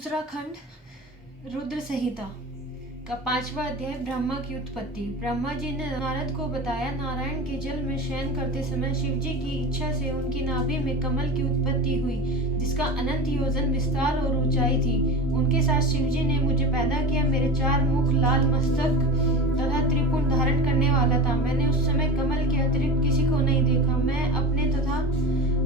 दूसरा खंड रुद्र संहिता का 5वां अध्याय ब्रह्मा की उत्पत्ति। ब्रह्मा जी ने नारद को बताया, नारायण के जल में शयन करते समय शिव जी की इच्छा से उनकी नाभि में कमल की उत्पत्ति हुई, जिसका अनंत योजन विस्तार और ऊंचाई थी। उनके साथ शिव जी ने मुझे पैदा किया। मेरे 4 मुख, लाल मस्तक तथा त्रिपुंड धारण करने वाला था। मैंने उस समय कमल के अतिरिक्त किसी को नहीं देखा। मैं अपने तथा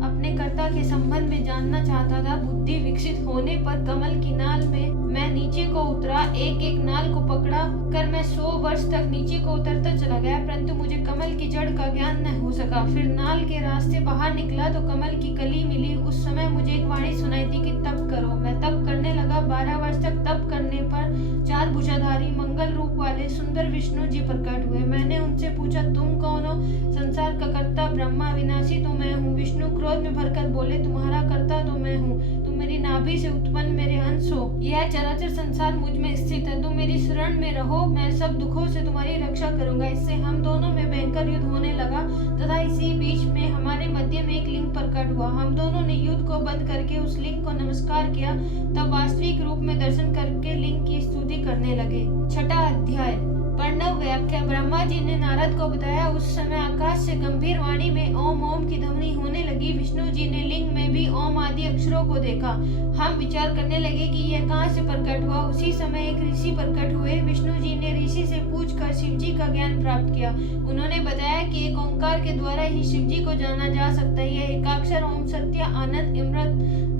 अपने कर्ता के संबंध में जानना चाहता था। बुद्धि विकसित होने पर कमल की नाल में मैं नीचे को उतरा। एक एक नाल को पकड़ा कर मैं 100 वर्ष तक नीचे को उतरता चला गया, परंतु मुझे कमल की जड़ का ज्ञान न हो सका। फिर नाल के रास्ते बाहर निकला तो कमल की कली मिली। उस समय मुझे एक वाणी सुनाई दी कि तप करो। मैं तप करने लगा। 12 वर्ष तक तप करने पर 4 भुजाधारी मंगल रूप वाले सुंदर विष्णु जी प्रकट हुए। मैंने उनसे पूछा, तुम कौन हो? संसार का कर्ता ब्रह्मा, विनाशी तो मैं हूँ। विष्णु क्रोध में भरकर बोले, तुम्हारा कर्ता तो मैं हूँ। तुम मेरी नाभि से उत्पन्न मेरे अंश हो। यह चराचर संसार मुझ में स्थित है। तुम मेरी शरण में रहो, मैं सब दुखों से तुम्हारी रक्षा करूंगा। इससे हम दोनों में भयंकर युद्ध होने लगा तथा इसी बीच में हमारे मध्य में एक लिंग प्रकट हुआ। हम दोनों ने युद्ध को बंद करके उस लिंग को नमस्कार किया। तब वास्तविक रूप में दर्शन करके लिंग की स्तुति करने लगे। 6वां अध्याय प्रणव व्याख्या। ब्रह्मा जी ने नारद को बताया, उस समय आकाश से गंभीर वाणी में ओम ओम की ध्वनि होने लगी। विष्णु जी ने लिंग में भी ओम आदि अक्षरों को देखा। हम विचार करने लगे कि यह कहाँ से प्रकट हुआ। उसी समय एक ऋषि प्रकट हुए। विष्णु जी ने ऋषि से पूछकर शिव जी का ज्ञान प्राप्त किया। उन्होंने बताया कि एक ओंकार के द्वारा ही शिव जी को जाना जा सकता है। यह एकाक्षर ओम सत्य आनंद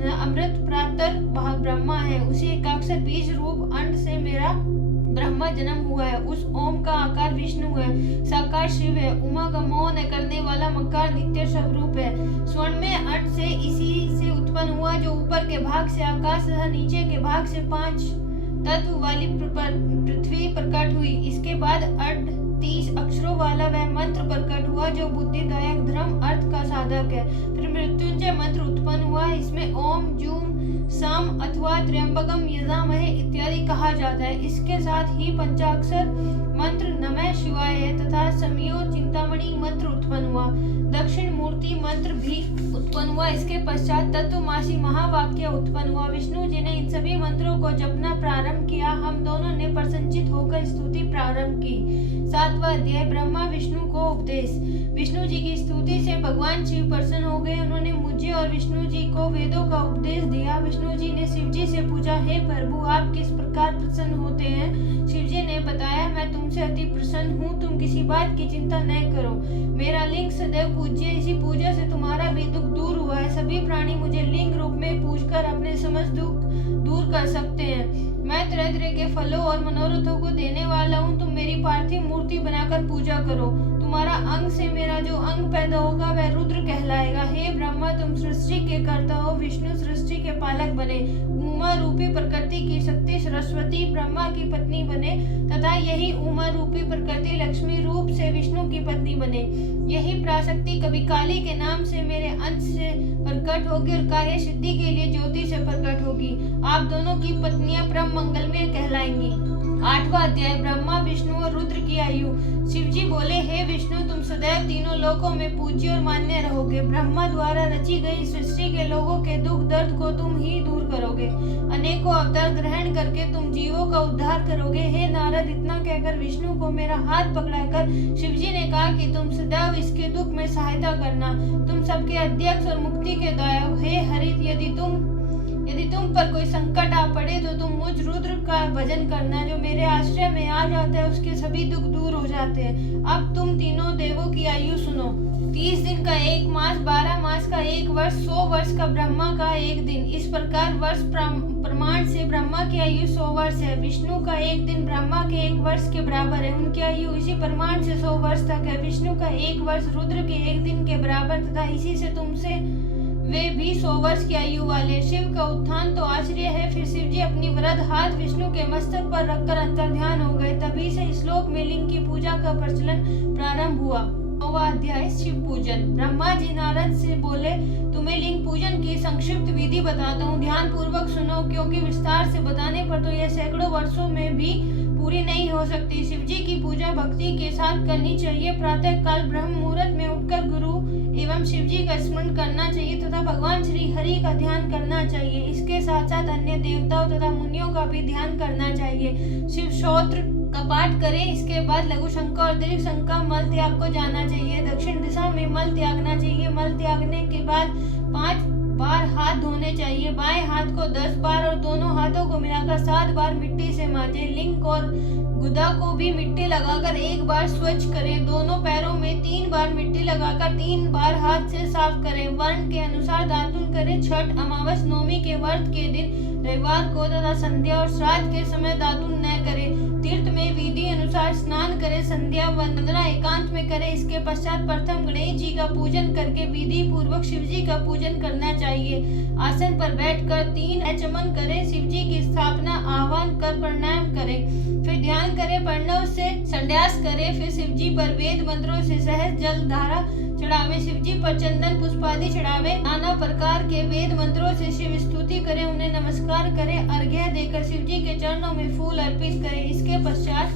अमृत प्राप्त ब्रह्मा है। उसी एकाक्षर बीज रूप अंड से मेरा ब्रह्मा जन्म हुआ है। उस ओम का आकार विष्णु है, साकार शिव है। उमा का मोहन करने वाला मकार नित्य स्वरूप है। स्वर्ण में अंड से इसी से उत्पन्न हुआ, जो ऊपर के भाग से आकाश तथा नीचे के भाग से 5 तत्व वाली पृथ्वी प्रकट हुई। इसके बाद 38 अक्षरों वाला वह मंत्र प्रकट हुआ, जो बुद्धिदायक धर्म अर्थ का साधक है। फिर मृत्युंजय मंत्र उत्पन्न हुआ। इसमें ओम जूम साम अथवा त्र्यंबकम यजामहे इत्यादि कहा जाता है। इसके साथ ही पंचाक्षर मंत्र नमः शिवाय है तथा समयो चिंतामणि मंत्र उत्पन्न हुआ। दक्षिण मूर्ति मंत्र भी उत्पन्न हुआ। इसके पश्चात तत्वमासी महावाक्य उत्पन्न हुआ। विष्णु जी ने इन सभी मंत्रों को जपना प्रारंभ किया। हम दोनों ने प्रसन्नचित होकर स्तुति प्रारंभ की। 7वां अध्याय ब्रह्मा विष्णु को उपदेश। विष्णु जी की स्तुति से भगवान शिव प्रसन्न हो गए। उन्होंने मुझे और विष्णु जी को वेदों का उपदेश दिया। विष्णु जी ने शिव जी से पूछा, हे प्रभु, आप किस प्रकार प्रसन्न होते हैं? शिव जी ने बताया, मैं तुमसे अति प्रसन्न हूँ। तुम किसी बात की चिंता न करो। मेरा लिंग सदैव पूज्य, इसी पूजा से तुम्हारा भी दुख दूर हुआ है। सभी प्राणी मुझे लिंग रूप में पूजकर अपने समस्त दुख दूर कर सकते हैं। मैं तरह तरह के फलों और मनोरथों को देने वाला हूँ। तुम मेरी पार्थिव मूर्ति बनाकर पूजा करो। तुम्हारा अंग से मेरा जो अंग पैदा होगा वह रुद्र कहलाएगा। हे ब्रह्मा, तुम सृष्टि के कर्ता हो। विष्णु सृष्टि के पालक बने। उमा रूपी प्रकृति की शक्ति सरस्वती ब्रह्मा की पत्नी बने तथा यही उमा रूपी प्रकृति लक्ष्मी रूप से विष्णु की पत्नी बने। यही प्राशक्ति कभी काली के नाम से मेरे अंश से प्रकट होगी और कार्य सिद्धि के लिए ज्योति से प्रकट होगी। आप दोनों की पत्नियां परम मंगलमय कहलाएंगी। 8वां अध्याय ब्रह्मा विष्णु और रुद्र की आयु। शिव जी बोले, हे विष्णु, तुम सदैव तीनों लोकों में पूज्य और मान्य रहोगे। ब्रह्मा द्वारा रची गई सृष्टि के लोगों के दुख दर्द को तुम ही दूर करोगे। अनेकों अवतार ग्रहण करके तुम जीवों का उद्धार करोगे। हे नारद, इतना कहकर विष्णु को मेरा हाथ पकड़ाकर शिव जी ने कहा कि तुम सदैव इसके दुख में सहायता करना। तुम सबके अध्यक्ष और मुक्ति के दायक। हे हरित, यदि तुम पर कोई संकट आ पड़े तो तुम मुझ रुद्र का भजन करना। जो मेरे आश्रय में आ जाता है उसके सभी दुख दूर हो जाते हैं। अब तुम तीनों देवों की आयु सुनो। 30 दिन का 1 मास, 12 मास का 1 वर्ष, 100 वर्ष का ब्रह्मा का 1 दिन। इस प्रकार वर्ष प्रमाण से ब्रह्मा की आयु 100 वर्ष है। विष्णु का 1 दिन ब्रह्मा के 1 वर्ष के बराबर है। उनकी आयु इसी प्रमाण से 100 वर्ष तक है। विष्णु का 1 वर्ष रुद्र के 1 दिन के बराबर तथा इसी से तुमसे वे भी 100 वर्ष की आयु वाले। शिव का उत्थान तो आश्चर्य है। फिर शिव जी अपनी वरद हाथ विष्णु के मस्तक पर रखकर अंतर्ध्यान हो गए। तभी से श्लोक में लिंग की पूजा का प्रचलन प्रारंभ हुआ। 9वां अध्याय शिव पूजन। ब्रह्मा जी नारद से बोले, तुम्हें लिंग पूजन की संक्षिप्त विधि बताता हूँ, ध्यान पूर्वक सुनो, क्योंकि विस्तार से बताने पर तो यह सैकड़ों वर्षों में भी पूरी नहीं हो सकती। शिव जी की पूजा भक्ति के साथ करनी चाहिए। प्रातः काल ब्रह्म मुहूर्त में उठकर गुरु एवं शिव जी का स्मरण करना चाहिए तथा भगवान श्री हरि का ध्यान करना चाहिए। इसके साथ साथ अन्य देवताओं तथा मुनियों का भी ध्यान करना चाहिए। शिव स्तोत्र का पाठ करें। इसके बाद लघु शंख और दीर्घ शंख का मल त्याग को जाना चाहिए। दक्षिण दिशा में मल त्यागना चाहिए। मल त्यागने के बाद 5 बार हाथ धोने चाहिए। बाएं हाथ को 10 बार और दोनों हाथों को मिलाकर 7 बार मिट्टी से मांजें। लिंग और गुदा को भी मिट्टी लगाकर 1 बार स्वच्छ करें। दोनों पैरों में 3 बार मिट्टी लगाकर 3 बार हाथ से साफ करें। वर्ण के अनुसार दातुन करें। छठ, अमावस, नवमी के व्रत के दिन, रविवार को तथा संध्या और श्राद्ध के समय दातुन न करें। तीर्थ में विधि अनुसार स्नान करें। संध्या वंदना एकांत में करें। इसके पश्चात प्रथम गणेश जी का पूजन करके विधि पूर्वक शिव जी का पूजन करना चाहिए। आसन पर बैठकर 3 अचमन करें। शिव जी की स्थापना आह्वान कर प्रणाम करें। फिर ध्यान करें। प्रणव से संन्यास करें। फिर शिव जी पर वेद मंत्रों से सहज जल धारा चढ़ावे। शिव जी पर चंदन पुष्प आदि चढ़ावे। नाना प्रकार के वेद मंत्रों से शिव स्तुति करें। उन्हें नमस्कार करें। अर्घ्य देकर शिव जी के चरणों में फूल अर्पित करें। इसके पश्चात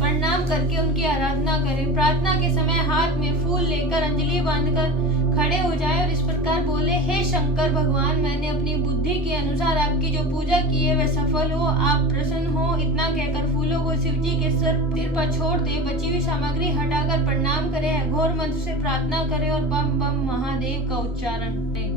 प्रणाम करके उनकी आराधना करें। प्रार्थना के समय हाथ में फूल लेकर अंजलि बांधकर खड़े हो जाए और इस प्रकार बोले, हे शंकर भगवान, मैंने अपनी बुद्धि के अनुसार आपकी जो पूजा की है वह सफल हो, आप प्रसन्न हो। इतना कहकर फूलों को शिव जी के सिर पर छोड़ दे। बची हुई सामग्री हटाकर प्रणाम करें। अघोर मंत्र से प्रार्थना करें और बम बम महादेव का उच्चारण करें।